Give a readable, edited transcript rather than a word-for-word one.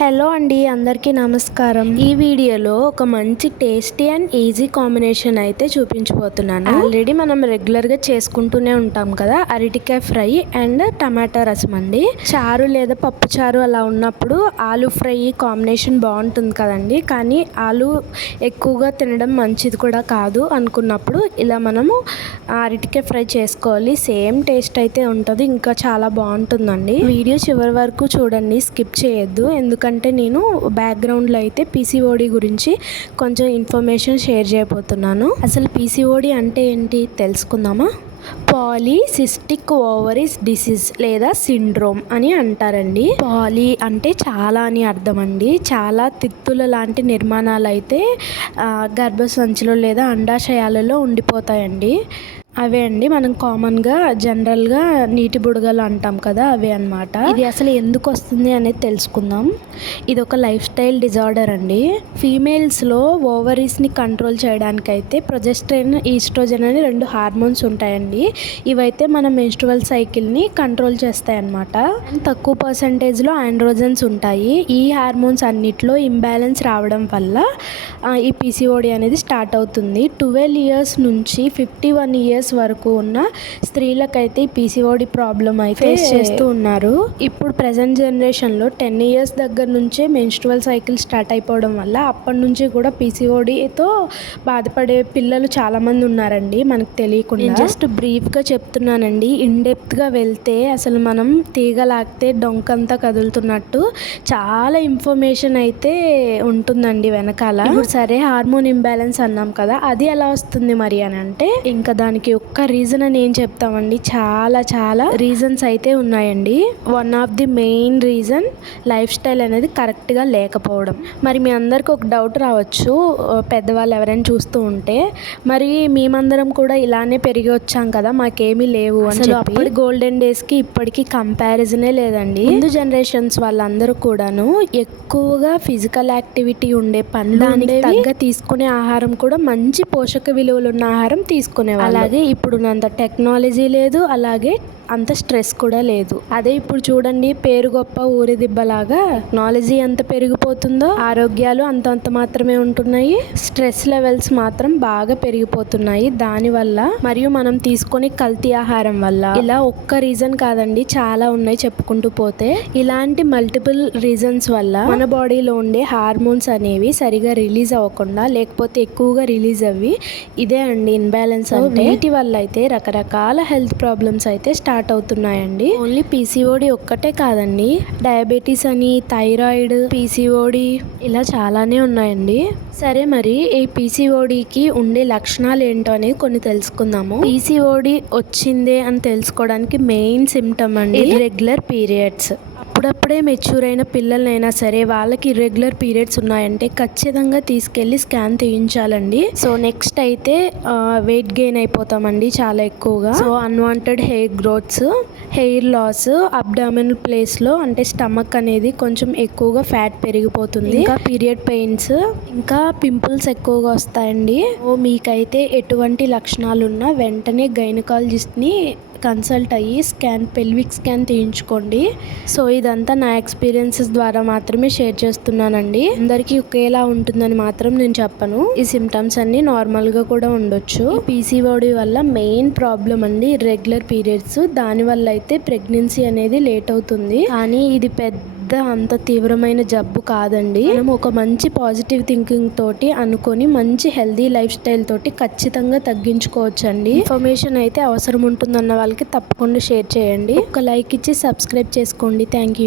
Hello అండి, అందరికీ నమస్కారం. ఈ వీడియోలో ఒక మంచి టేస్టీ అండ్ ఈజీ కాంబినేషన్ అయితే చూపించబోతున్నాను. ఆల్రెడీ మనం రెగ్యులర్గా చేసుకుంటూనే ఉంటాం కదా, అరటికాయ ఫ్రై అండ్ టమాటా రసం అండి. చారు లేదా పప్పు చారు అలా ఉన్నప్పుడు ఆలు ఫ్రై కాంబినేషన్ బాగుంటుంది కదండి. కానీ ఆలు ఎక్కువగా తినడం మంచిది కూడా కాదు అనుకున్నప్పుడు ఇలా మనము అరటికాయ ఫ్రై చేసుకోవాలి. సేమ్ టేస్ట్ అయితే ఉంటుంది, ఇంకా చాలా బాగుంటుందండి. వీడియో చివరి వరకు చూడండి, స్కిప్ చేయొద్దు. ఎందుకంటే నేను బ్యాక్గ్రౌండ్లో అయితే పీసీఓడి గురించి కొంచెం ఇన్ఫర్మేషన్ షేర్ చేయబోతున్నాను. అసలు పీసీఓడి అంటే ఏంటి తెలుసుకుందామా? పాలీసిస్టిక్ ఓవరీస్ డిసీజ్ లేదా సిండ్రోమ్ అని అంటారండి. పాలీ అంటే చాలా అని అర్థం అండి. చాలా తిత్తుల లాంటి నిర్మాణాలు అయితే గర్భసంచిలో లేదా అండాశయాలలో ఉండిపోతాయండి. అవే అండి మనం కామన్గా జనరల్గా నీటి బుడగలు అంటాం కదా, అవే అనమాట. ఇది అసలు ఎందుకు వస్తుంది అనేది తెలుసుకుందాం. ఇది ఒక లైఫ్ స్టైల్ డిజార్డర్ అండి. ఫీమేల్స్లో ఓవరీస్ని కంట్రోల్ చేయడానికి అయితే ప్రొజెస్ట్రాన్, ఈస్ట్రోజన్ అని 2 హార్మోన్స్ ఉంటాయండి. ఇవైతే మన మెన్స్ట్రువల్ సైకిల్ని కంట్రోల్ చేస్తాయి అన్నమాట. తక్కువ పర్సంటేజ్లో ఆండ్రోజన్స్ ఉంటాయి. ఈ హార్మోన్స్ అన్నిట్లో ఇంబ్యాలెన్స్ రావడం వల్ల ఈ పీసీఓడి అనేది స్టార్ట్ అవుతుంది. 12 ఇయర్స్ నుంచి 51 ఇయర్స్ వరకు ఉన్న స్త్రీలకైతే ఈ పీసీఓడి ప్రాబ్లం అయితే ఫేస్ చేస్తూ ఉన్నారు. ఇప్పుడు ప్రజెంట్ జనరేషన్లో 10 ఇయర్స్ దగ్గర నుంచే మెన్స్ట్రువల్ సైకిల్ స్టార్ట్ అయిపోవడం వల్ల అప్పటి నుంచి కూడా పీసీఓడితో బాధపడే పిల్లలు చాలామంది ఉన్నారండి, మనకు తెలియకుండా. జస్ట్ బ్రీఫ్గా చెప్తున్నానండి. ఇన్డెప్త్గా వెళ్తే అసలు మనం తీగలాగితే డొంకంతా కదులుతున్నట్టు చాలా ఇన్ఫర్మేషన్ అయితే ఉంటుందండి వెనకాల. ఇప్పుడు సరే, హార్మోన్ ఇంబ్యాలెన్స్ అన్నాం కదా, అది ఎలా వస్తుంది మరి అని అంటే ఇంకా దానికి ఒక్క రీజన్ అని ఏం చెప్తామండి, చాలా రీజన్స్ అయితే ఉన్నాయండి. One of the main reason life style అనేది కరెక్ట్గా లేకపోవడం. మరి మీ అందరికి ఒక డౌట్ రావచ్చు, పెద్దవాళ్ళు ఎవరైనా చూస్తూ ఉంటే, మరి మేమందరం కూడా ఇలానే పెరిగి వచ్చాం కదా, మాకేమీ లేవు అని చెప్పి. అప్పటి గోల్డెన్ డేస్కి ఇప్పటికి కంపారిజనే లేదండి. ముందు జనరేషన్స్ వాళ్ళందరూ కూడాను ఎక్కువగా ఫిజికల్ యాక్టివిటీ ఉండే పనులు, దానికి తగ్గ తీసుకునే ఆహారం కూడా మంచి పోషక విలువలు ఉన్న ఆహారం తీసుకునేవాళ్ళు. అలాగే ఇప్పుడున్నంత టెక్నాలజీ లేదు, అలాగే అంత స్ట్రెస్ కూడా లేదు. అదే ఇప్పుడు చూడండి, పేరు గొప్ప ఊరి దిబ్బలాగా టెక్నాలజీ ఎంత పెరిగిపోతుందో ఆరోగ్యాలు అంతంత మాత్రమే ఉంటున్నాయి, స్ట్రెస్ లెవెల్స్ మాత్రం బాగా పెరిగిపోతున్నాయి దానివల్ల. మరియు మనం తీసుకొని కల్తీ ఆహారం వల్ల. ఇలా ఒక్క రీజన్ కాదండి, చాలా ఉన్నాయి చెప్పుకుంటూ పోతే. ఇలాంటి మల్టిపుల్ రీజన్స్ వల్ల మన బాడీలో ఉండే హార్మోన్స్ అనేవి సరిగా రిలీజ్ అవ్వకుండా, లేకపోతే ఎక్కువగా రిలీజ్ అవ్వి, ఇదే అండి ఇన్బ్యాలెన్స్ అంటే. వీటి వల్ల అయితే రకరకాల హెల్త్ ప్రాబ్లమ్స్ అయితే స్టార్ట్ అవుతున్నాయండి. ఓన్లీ పీసీఓడి ఒక్కటే కాదండి, డయాబెటీస్ అని, థైరాయిడ్, పీసీఓడి ఇలా చాలానే ఉన్నాయండి. సరే, మరి ఈ పీసీఓడికి ఉండే లక్షణాలు ఏంటో అనేది కొన్ని తెలుసుకుందాము. పీసీఓడి వచ్చిందే అని తెలుసుకోవడానికి మెయిన్ సిమ్టమ్ అండి ఇర్రెగ్యులర్ పీరియడ్స్. అప్పుడప్పుడే మెచ్యూర్ అయిన పిల్లలైనా సరే వాళ్ళకి ఇర్రెగ్యులర్ పీరియడ్స్ ఉన్నాయంటే ఖచ్చితంగా తీసుకెళ్ళి స్కాన్ తీయించాలండి. సో నెక్స్ట్ అయితే వెయిట్ గెయిన్ అయిపోతామండి చాలా ఎక్కువగా. So unwanted hair growths, hair loss, abdominal ప్లేస్లో అంటే స్టమక్ అనేది కొంచెం ఎక్కువగా ఫ్యాట్ పెరిగిపోతుంది. ఇంకా పీరియడ్ పెయిన్స్, ఇంకా పింపుల్స్ ఎక్కువగా వస్తాయండి. సో మీకైతే ఎటువంటి లక్షణాలు ఉన్నా వెంటనే గైనకాలజిస్ట్ని కన్సల్ట్ అయ్యి పెల్విక్ స్కాన్ తీయించుకోండి. సో ఇదంతా నా ఎక్స్పీరియన్సెస్ ద్వారా మాత్రమే షేర్ చేస్తున్నానండి. అందరికీ ఒకేలా ఉంటుందని మాత్రం నేను చెప్పను. ఈ సిమ్టమ్స్ అన్ని నార్మల్గా కూడా ఉండొచ్చు. పీసీఓడి వల్ల మెయిన్ ప్రాబ్లం అండి ఇర్రెగ్యులర్ పీరియడ్స్. దానివల్ల అయితే ప్రెగ్నెన్సీ అనేది లేట్ అవుతుంది. కానీ ఇది అంత తీవ్రమైన జబ్బు కాదండి. మనం ఒక మంచి పాజిటివ్ థింకింగ్ తోటి అనుకొని మంచి హెల్దీ లైఫ్ స్టైల్ తోటి ఖచ్చితంగా తగ్గించుకోవచ్చండి. ఇన్ఫర్మేషన్ అయితే అవసరం ఉంటుందన్న వాళ్ళకి తప్పకుండా షేర్ చేయండి. ఒక లైక్ ఇచ్చి సబ్స్క్రైబ్ చేసుకోండి. Thank you.